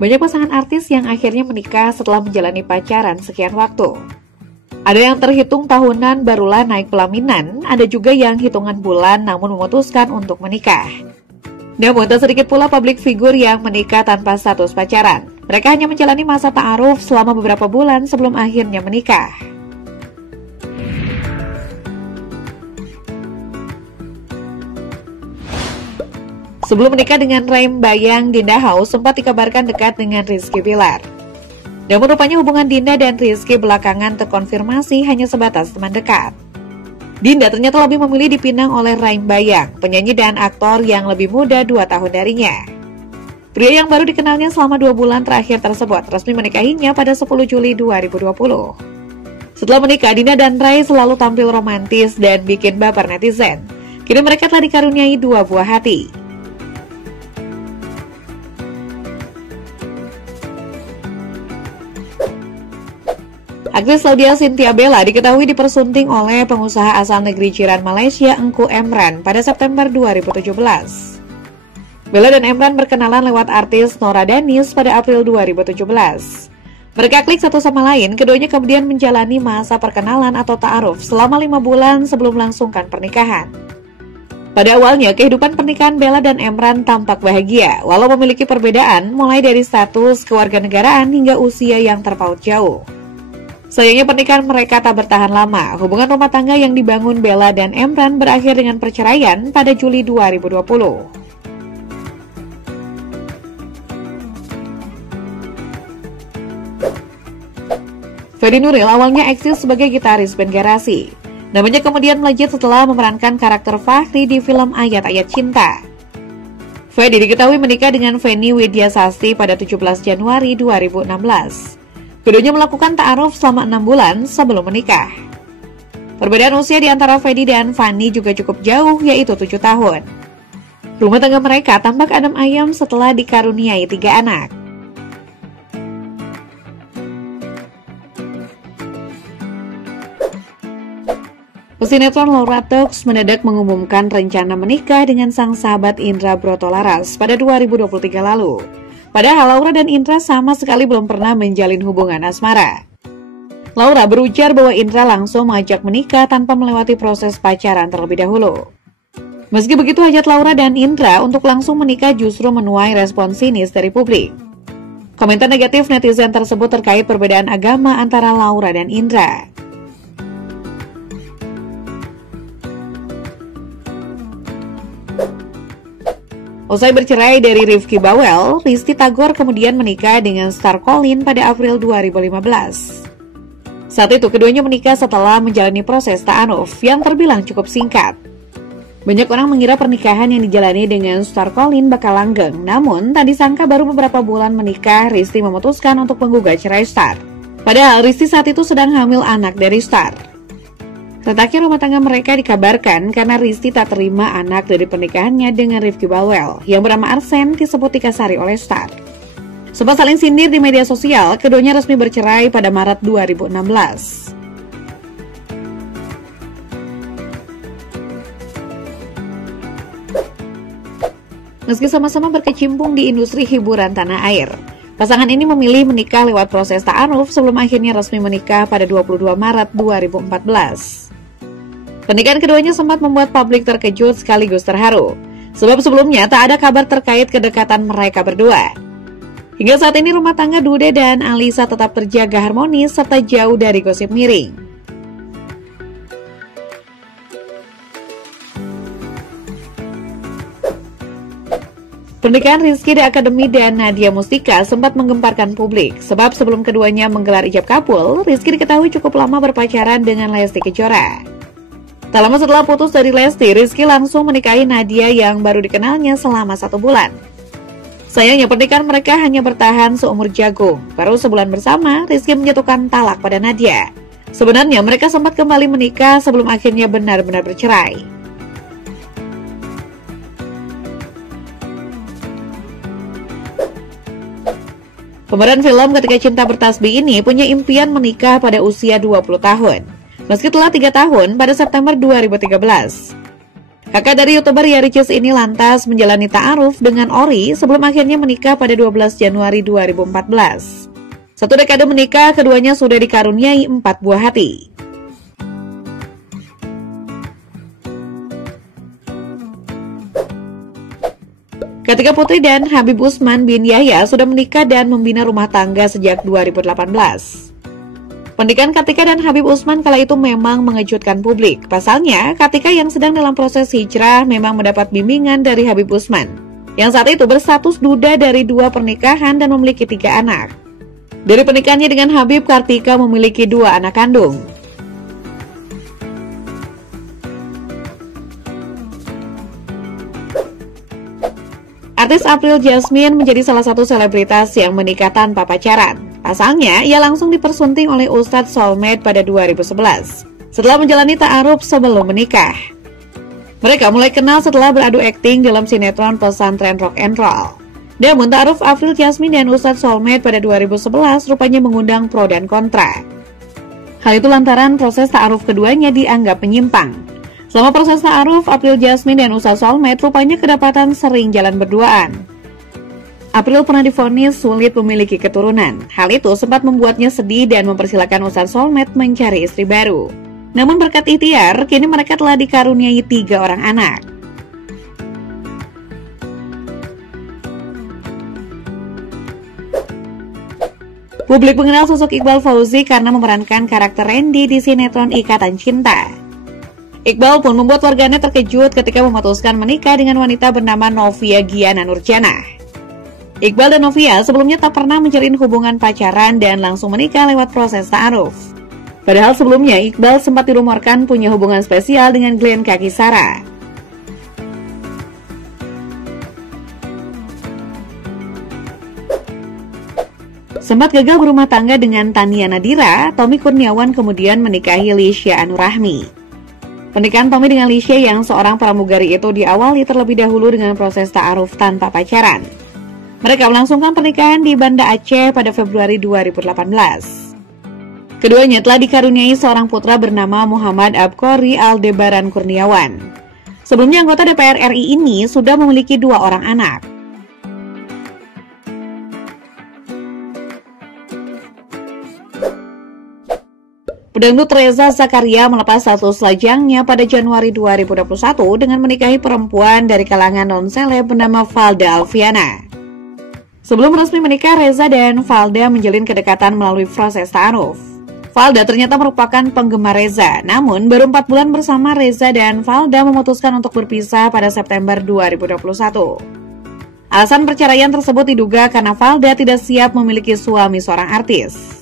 Banyak pasangan artis yang akhirnya menikah setelah menjalani pacaran sekian waktu. Ada yang terhitung tahunan barulah naik pelaminan, ada juga yang hitungan bulan namun memutuskan untuk menikah. Namun tak sedikit pula publik figur yang menikah tanpa status pacaran. Mereka hanya menjalani masa ta'aruf selama beberapa bulan sebelum akhirnya menikah. Sebelum menikah dengan Raim Bayang, Dinda House sempat dikabarkan dekat dengan Rizky Bilar. Namun rupanya hubungan Dinda dan Rizky belakangan terkonfirmasi hanya sebatas teman dekat. Dinda ternyata lebih memilih dipinang oleh Raim Bayang, penyanyi dan aktor yang lebih muda 2 tahun darinya. Pria yang baru dikenalnya selama 2 bulan terakhir tersebut resmi menikahinya pada 10 Juli 2020. Setelah menikah, Dinda dan Ray selalu tampil romantis dan bikin baper netizen. Kini mereka telah dikaruniai 2 buah hati. Aktris Laudia Cynthia Bella diketahui dipersunting oleh pengusaha asal negeri jiran Malaysia Engku Emran pada September 2017. Bella dan Emran berkenalan lewat artis Nora Danis pada April 2017. Mereka klik satu sama lain, keduanya kemudian menjalani masa perkenalan atau ta'aruf selama 5 bulan sebelum melangsungkan pernikahan. Pada awalnya, kehidupan pernikahan Bella dan Emran tampak bahagia, walau memiliki perbedaan mulai dari status kewarganegaraan hingga usia yang terpaut jauh. Sayangnya pernikahan mereka tak bertahan lama. Hubungan rumah tangga yang dibangun Bella dan Emran berakhir dengan perceraian pada Juli 2020. Fedi Nuril awalnya eksis sebagai gitaris band Garasi. Namanya kemudian melejit setelah memerankan karakter Fahri di film Ayat-Ayat Cinta. Fedi diketahui menikah dengan Feni Widyasasti pada 17 Januari 2016. Keduanya melakukan ta'aruf selama 6 bulan sebelum menikah. Perbedaan usia di antara Fedi dan Fanny juga cukup jauh, yaitu 7 tahun. Rumah tangga mereka tampak adem ayem setelah dikaruniai 3 anak. Pesinetron Laura Tux mendadak mengumumkan rencana menikah dengan sang sahabat Indra Brotolaras pada 2023 lalu. Padahal Laura dan Indra sama sekali belum pernah menjalin hubungan asmara. Laura berujar bahwa Indra langsung mengajak menikah tanpa melewati proses pacaran terlebih dahulu. Meski begitu, hajat Laura dan Indra untuk langsung menikah justru menuai respon sinis dari publik. Komentar negatif netizen tersebut terkait perbedaan agama antara Laura dan Indra. Usai bercerai dari Rifki Bawel, Risty Tagor kemudian menikah dengan Star Colin pada April 2015. Saat itu keduanya menikah setelah menjalani proses ta'aruf yang terbilang cukup singkat. Banyak orang mengira pernikahan yang dijalani dengan Star Colin bakal langgeng, namun tak disangka baru beberapa bulan menikah, Risty memutuskan untuk menggugat cerai Star. Padahal Risty saat itu sedang hamil anak dari Star. Retaknya rumah tangga mereka dikabarkan karena Risty tak terima anak dari pernikahannya dengan Rifki Bawel yang bernama Arsen disebut dikasari oleh Star. Sempat saling sindir di media sosial, keduanya resmi bercerai pada Maret 2016. Meski sama-sama berkecimpung di industri hiburan tanah air, pasangan ini memilih menikah lewat proses ta'aruf sebelum akhirnya resmi menikah pada 22 Maret 2014. Pernikahan keduanya sempat membuat publik terkejut sekaligus terharu, sebab sebelumnya tak ada kabar terkait kedekatan mereka berdua. Hingga saat ini rumah tangga Dude dan Alisa tetap terjaga harmonis serta jauh dari gosip miring. Pernikahan Rizky The Academy dan Nadia Mustika sempat menggemparkan publik, sebab sebelum keduanya menggelar ijab kabul, Rizky diketahui cukup lama berpacaran dengan Lesti Kejora. Tak lama setelah putus dari Lesti, Rizky langsung menikahi Nadia yang baru dikenalnya selama 1 bulan. Sayangnya pernikahan mereka hanya bertahan seumur jagung. Baru sebulan bersama, Rizky menjatuhkan talak pada Nadia. Sebenarnya mereka sempat kembali menikah sebelum akhirnya benar-benar bercerai. Pemeran film Ketika Cinta Bertasbih ini punya impian menikah pada usia 20 tahun. Meski telah 3 tahun pada September 2013. Kakak dari YouTuber Ricis ini lantas menjalani ta'aruf dengan Ori sebelum akhirnya menikah pada 12 Januari 2014. Satu dekade menikah, keduanya sudah dikaruniai 4 buah hati. Kartika Putri dan Habib Usman bin Yahya sudah menikah dan membina rumah tangga sejak 2018. Pernikahan Kartika dan Habib Usman kala itu memang mengejutkan publik. Pasalnya, Kartika yang sedang dalam proses hijrah memang mendapat bimbingan dari Habib Usman, yang saat itu berstatus duda dari 2 pernikahan dan memiliki 3 anak. Dari pernikahannya dengan Habib, Kartika memiliki 2 anak kandung. Artis April Jasmine menjadi salah satu selebritas yang menikah tanpa pacaran. Pasalnya, ia langsung dipersunting oleh Ustadz Soulmate pada 2011, setelah menjalani ta'aruf sebelum menikah. Mereka mulai kenal setelah beradu akting dalam sinetron Pesantren Rock and Roll. Namun, ta'aruf April Jasmine dan Ustadz Soulmate pada 2011 rupanya mengundang pro dan kontra. Hal itu lantaran proses ta'aruf keduanya dianggap menyimpang. Selama proses ta'aruf, April Jasmine dan Ustadz Soulmate rupanya kedapatan sering jalan berduaan. April pernah divonis sulit memiliki keturunan. Hal itu sempat membuatnya sedih dan mempersilahkan Ustadz Soulmate mencari istri baru. Namun berkat ikhtiar, kini mereka telah dikaruniai 3 orang anak. Publik mengenal sosok Iqbal Fauzi karena memerankan karakter Randy di sinetron Ikatan Cinta. Iqbal pun membuat warganet terkejut ketika memutuskan menikah dengan wanita bernama Novia Giana Nurjana. Iqbal dan Novia sebelumnya tak pernah menjalin hubungan pacaran dan langsung menikah lewat proses ta'aruf. Padahal sebelumnya Iqbal sempat dirumorkan punya hubungan spesial dengan Glenn Kakisara. Sempat gagal berumah tangga dengan Tania Nadira, Tommy Kurniawan kemudian menikahi Lisya Anurahmi. Pernikahan Tommy dengan Lisya yang seorang pramugari itu diawali terlebih dahulu dengan proses ta'aruf tanpa pacaran. Mereka melangsungkan pernikahan di Banda Aceh pada Februari 2018. Keduanya telah dikaruniai seorang putra bernama Muhammad Abqori Aldebaran Kurniawan. Sebelumnya anggota DPR RI ini sudah memiliki 2 orang anak. Pedangdut Reza Zakaria melepas status lajangnya pada Januari 2021 dengan menikahi perempuan dari kalangan non-seleb bernama Valda Alfiana. Sebelum resmi menikah, Reza dan Valda menjalin kedekatan melalui proses ta'aruf. Valda ternyata merupakan penggemar Reza, namun baru 4 bulan bersama Reza dan Valda memutuskan untuk berpisah pada September 2021. Alasan perceraian tersebut diduga karena Valda tidak siap memiliki suami seorang artis.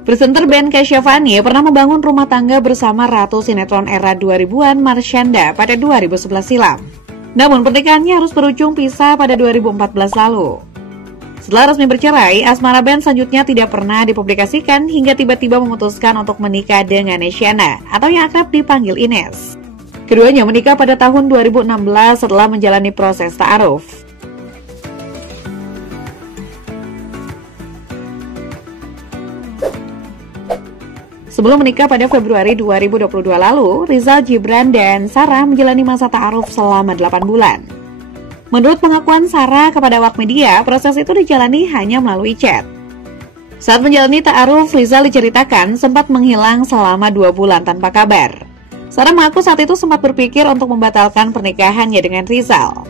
Presenter Ben Kasyafani pernah membangun rumah tangga bersama ratu sinetron era 2000-an Marshanda pada 2011 silam. Namun pernikahannya harus berujung pisah pada 2014 lalu. Setelah resmi bercerai, asmara Ben selanjutnya tidak pernah dipublikasikan hingga tiba-tiba memutuskan untuk menikah dengan Isyana atau yang akrab dipanggil Ines. Keduanya menikah pada tahun 2016 setelah menjalani proses ta'aruf. Sebelum menikah pada Februari 2022 lalu, Rizal Gibran dan Sarah menjalani masa ta'aruf selama 8 bulan. Menurut pengakuan Sarah kepada awak media, proses itu dijalani hanya melalui chat. Saat menjalani ta'aruf, Rizal diceritakan sempat menghilang selama 2 bulan tanpa kabar. Sarah mengaku saat itu sempat berpikir untuk membatalkan pernikahannya dengan Rizal.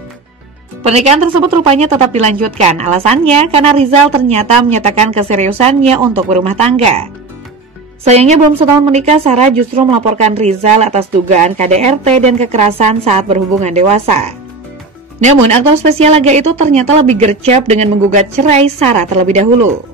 Pernikahan tersebut rupanya tetap dilanjutkan, alasannya karena Rizal ternyata menyatakan keseriusannya untuk berumah tangga. Sayangnya belum setahun menikah, Sarah justru melaporkan Rizal atas dugaan KDRT dan kekerasan saat berhubungan dewasa. Namun, aktor spesial laga itu ternyata lebih gercep dengan menggugat cerai Sarah terlebih dahulu.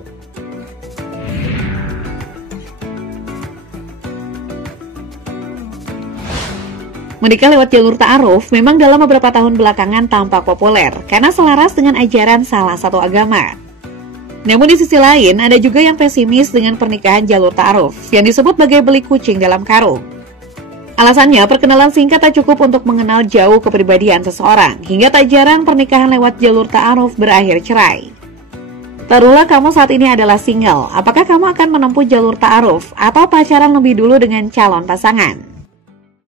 Menikah lewat jalur ta'aruf memang dalam beberapa tahun belakangan tampak populer karena selaras dengan ajaran salah satu agama. Namun di sisi lain, ada juga yang pesimis dengan pernikahan jalur ta'aruf yang disebut bagai beli kucing dalam karung. Alasannya, perkenalan singkat tak cukup untuk mengenal jauh kepribadian seseorang, hingga tak jarang pernikahan lewat jalur ta'aruf berakhir cerai. Taruhlah kamu saat ini adalah single, apakah kamu akan menempuh jalur ta'aruf atau pacaran lebih dulu dengan calon pasangan?